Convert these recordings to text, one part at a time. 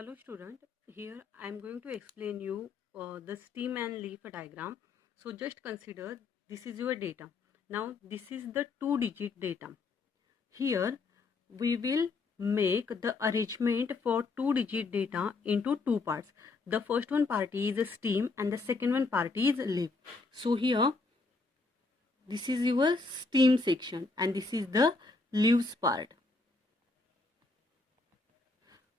Hello student, here I am going to explain you the stem and leaf diagram. So just consider this is your data. Now this is the 2-digit data. Here we will make the arrangement for 2-digit data into two parts. The first one part is stem and the second one part is leaf. So here this is your stem section and this is the leaves part,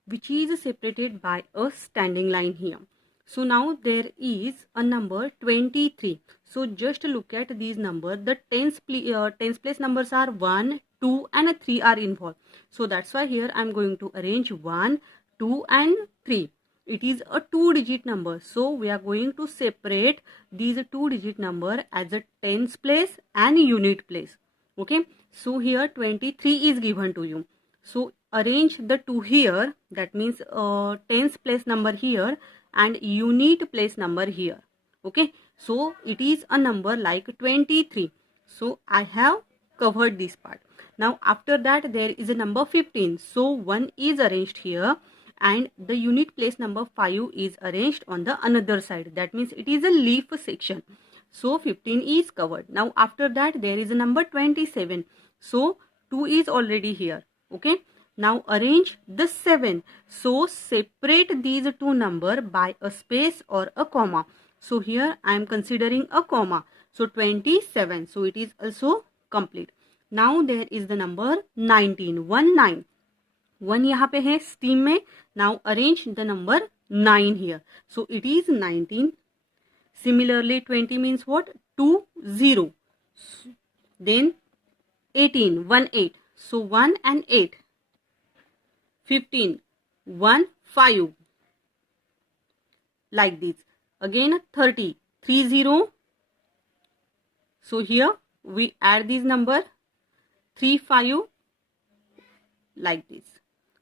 which is separated by a standing line here. So now there is a number 23. So just look at these numbers. The tens place numbers are 1, 2 and 3 are involved. So that's why here I am going to arrange 1, 2 and 3. It is a 2-digit number. So we are going to separate these 2-digit number as a tens place and unit place. Okay. So here 23 is given to you. So arrange the 2 here, that means tens place number here and unit place number here. Okay, so it is a number like 23. So I have covered this part. Now after that there is a number 15. So 1 is arranged here and the unit place number 5 is arranged on the another side. That means it is a leaf section. So 15 is covered. Now after that there is a number 27. So 2 is already here. Okay. Now arrange the 7. So separate these two numbers by a space or a comma. So here I am considering a comma. So 27. So it is also complete. Now there is the number 19. 1 यहाँ पे है steam में. Now arrange the number 9 here. So it is 19. Similarly 20 means what? 2 0. Then 18 1 8. So 1 and 8. 15 1 5 like this. Again 30 3 0. So here we add this number 3 5 like this.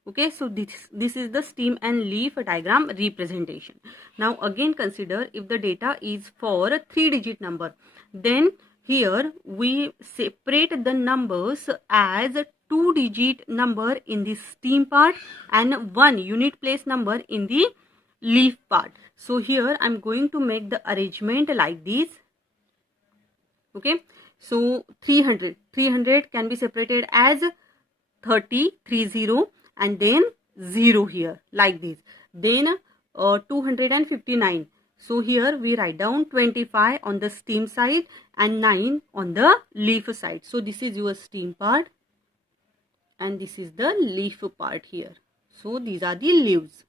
Okay, so this is the stem and leaf diagram representation. Now again consider if the data is for a 3-digit number, then here we separate the numbers as a 2-digit number in the stem part and 1 unit place number in the leaf part. So here I am going to make the arrangement like this. Okay, so 300 can be separated as 30 and then 0 here like this. Then 259. So here we write down 25 on the stem side and 9 on the leaf side. So this is your stem part and this is the leaf part here. So these are the leaves.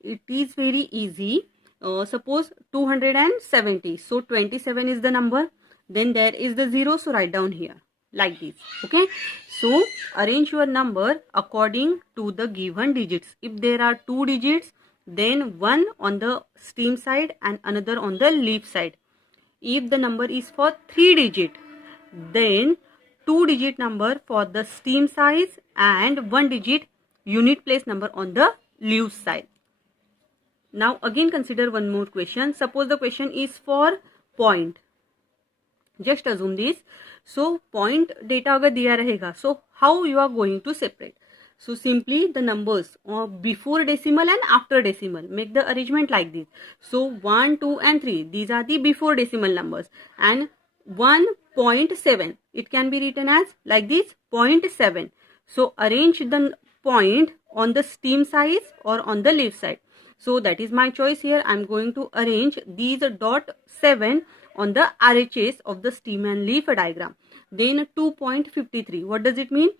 It is very easy. Suppose 270. So 27 is the number. Then there is the 0. So write down here like this. Okay. So arrange your number according to the given digits. If there are 2 digits, then 1 on the stem side and another on the leaf side. If the number is for 3 digit, then 2-digit number for the stem size and 1-digit unit place number on the leaf side. Now again consider one more question. Suppose the question is for point. Just assume this. So point data अगर दिया रहेगा, so how you are going to separate? So simply the numbers before decimal and after decimal, make the arrangement like this. So 1, 2 and 3, these are the before decimal numbers, and 1.7, it can be written as like this 0.7. So arrange the point on the stem size or on the leaf side. So that is my choice here. I am going to arrange these dot 7 on the RHS of the stem and leaf diagram. Then 2.53. What does it mean?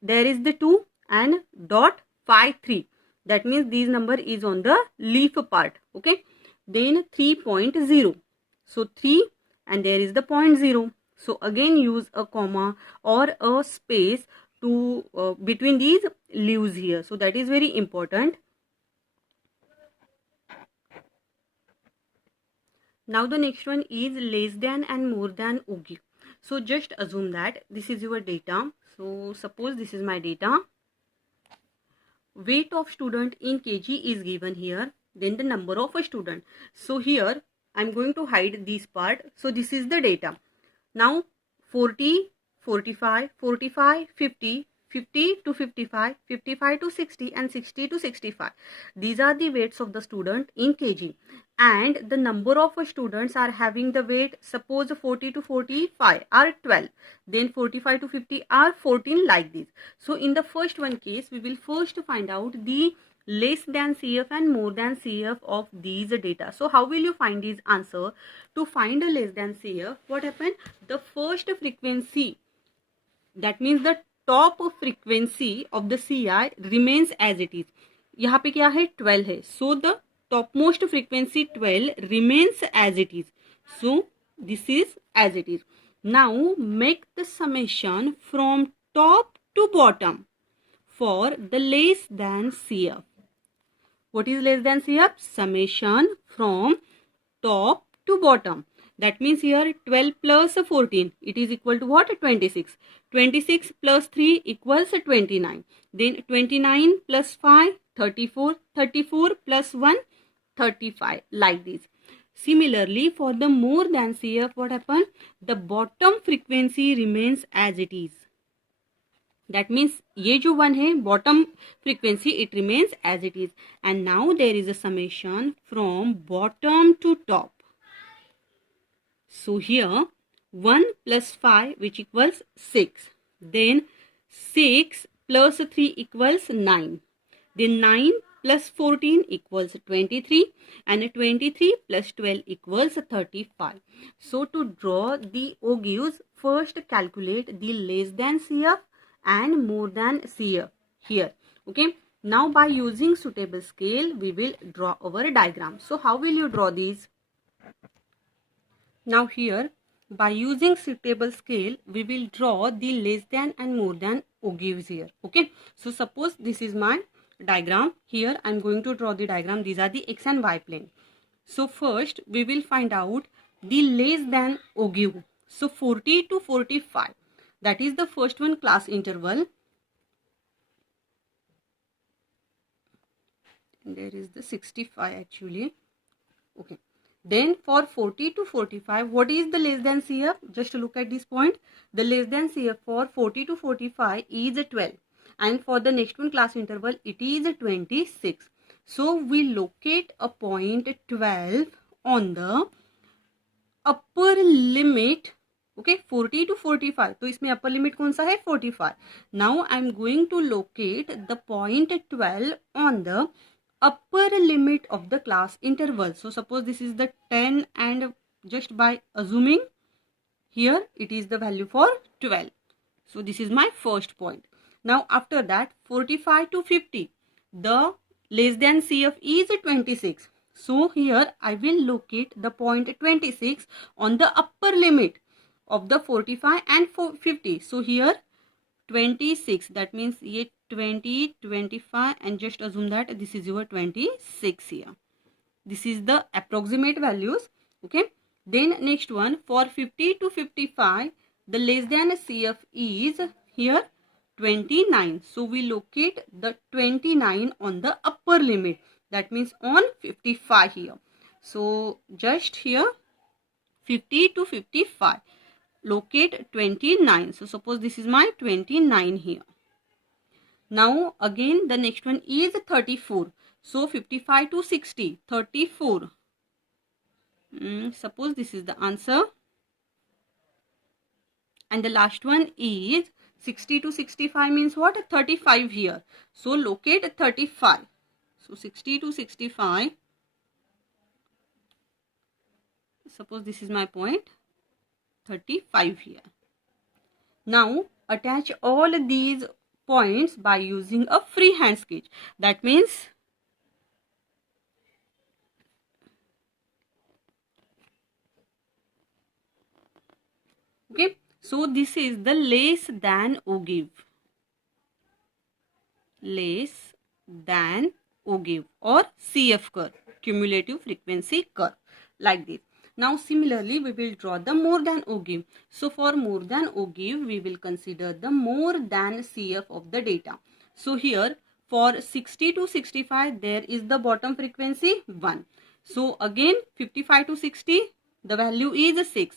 There is the 2 and dot 53. That means this number is on the leaf part. Okay. Then 3.0. So 3 and there is the 0.0. So again use a comma or a space to between these leaves here. So that is very important. Now the next one is less than and more than OGI. So just assume that this is your data. So suppose this is my data. Weight of student in kg is given here. Then the number of a student. So here I am going to hide this part. So this is the data. Now 40, 45, 45, 50, 50 to 55, 55 to 60 and 60 to 65. These are the weights of the student in kg, and the number of students are having the weight, suppose 40 to 45 are 12, then 45 to 50 are 14, like this. So in the first one case, we will first find out the less than CF and more than CF of these data. So how will you find this answer? To find a less than CF, what happened? The first frequency, that means the top frequency of the CI remains as it is. यहाँ पे क्या है? 12 है. So the topmost frequency 12 remains as it is. So this is as it is. Now make the summation from top to bottom for the less than CF. What is less than CF? Summation from top to bottom. That means here 12 plus 14, it is equal to what? 26. 26 plus 3 equals 29. Then 29 plus 5, 34. 34 plus 1, 35. Like this. Similarly, for the more than CF, what happened? The bottom frequency remains as it is. That means ये जो one है bottom frequency, it remains as it is. And now there is a summation from bottom to top. So here 1 plus 5, which equals 6. Then 6 plus 3 equals 9. Then 9 plus 14 equals 23. And 23 plus 12 equals 35. So to draw the ogives, first calculate the less than CF and more than CF here. Okay. Now by using suitable scale, we will draw our diagram. So how will you draw these? Now here, by using suitable scale, we will draw the less than and more than ogives here. Okay. So suppose this is my diagram. Here I am going to draw the diagram. These are the x and y plane. So first we will find out the less than ogive. So 40 to 45. That is the first one, class interval. There is the 65 actually. Okay. Then for 40 to 45, what is the less than CF? Just look at this point. The less than CF for 40 to 45 is 12. And for the next one, class interval, it is 26. So we locate a point 12 on the upper limit. Okay, 40 to 45. तो इसमें upper limit कौन सा है? 45. Now I am going to locate the point 12 on the upper limit of the class interval. So suppose this is the 10, and just by assuming here it is the value for 12. So this is my first point. Now after that 45 to 50, the less than CF is 26. So here I will locate the point 26 on the upper limit of the 45 and 50. So here 26, that means ये 20, 25, and just assume that this is your 26 here. This is the approximate values. Okay. Then next one, for 50 to 55, the less than CF is here 29. So we locate the 29 on the upper limit. That means on 55 here. So just here 50 to 55. Locate 29. So suppose this is my 29 here. Now again the next one is 34. So 55 to 60, 34. Suppose this is the answer. And the last one is 60 to 65 means what? 35 here. So locate 35. So 60 to 65. Suppose this is my point. 35 here. Now attach all these points by using a freehand sketch. That means okay. So this is the less than ogive. Less than ogive or CF curve, cumulative frequency curve, like this. Now similarly we will draw the more than ogive. So for more than ogive we will consider the more than CF of the data. So here for 60 to 65 there is the bottom frequency 1. So again 55 to 60 the value is 6.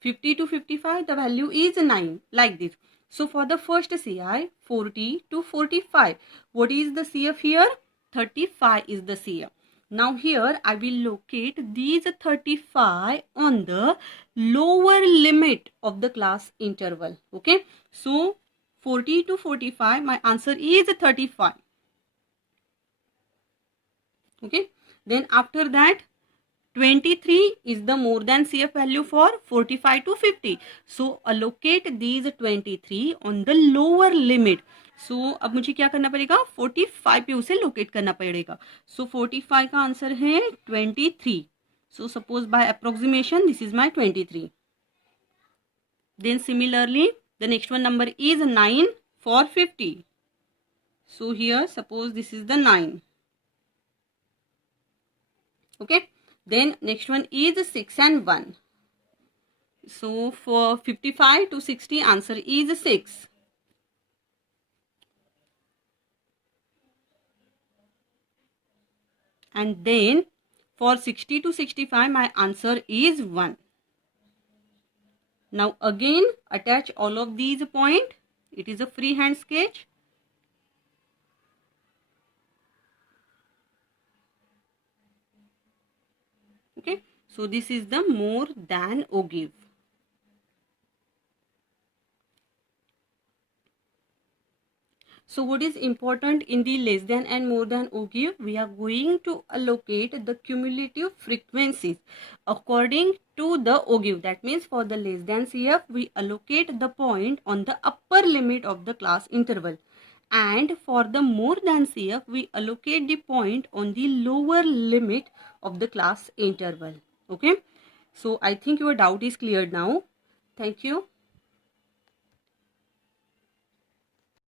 50 to 55 the value is 9, like this. So for the first CI, 40 to 45. What is the CF here? 35 is the CF. Now here I will locate these 35 on the lower limit of the class interval. Okay. So 40 to 45, my answer is 35. Okay. Then after that, 23 is the more than CF value for 45 to 50. So allocate these 23 on the lower limit. So अब मुझे क्या करना पड़ेगा? 45 पे उसे locate करना पड़ेगा. So 45 का आंसर है 23. So suppose by approximation this is my 23. Then similarly the next one number is 9 for 50. So here suppose this is the 9. Okay. Then next one is 6 and 1. So for 55 to 60, answer is 6. And then for 60 to 65, my answer is 1. Now again attach all of these points. It is a freehand sketch. Okay. So this is the more than or give. So what is important in the less than and more than or give? We are going to allocate the cumulative frequencies according to the or give. That means for the less than CF, we allocate the point on the upper limit of the class interval. And for the more than CF, we allocate the point on the lower limit of the class interval. Okay. So I think your doubt is cleared now. Thank you.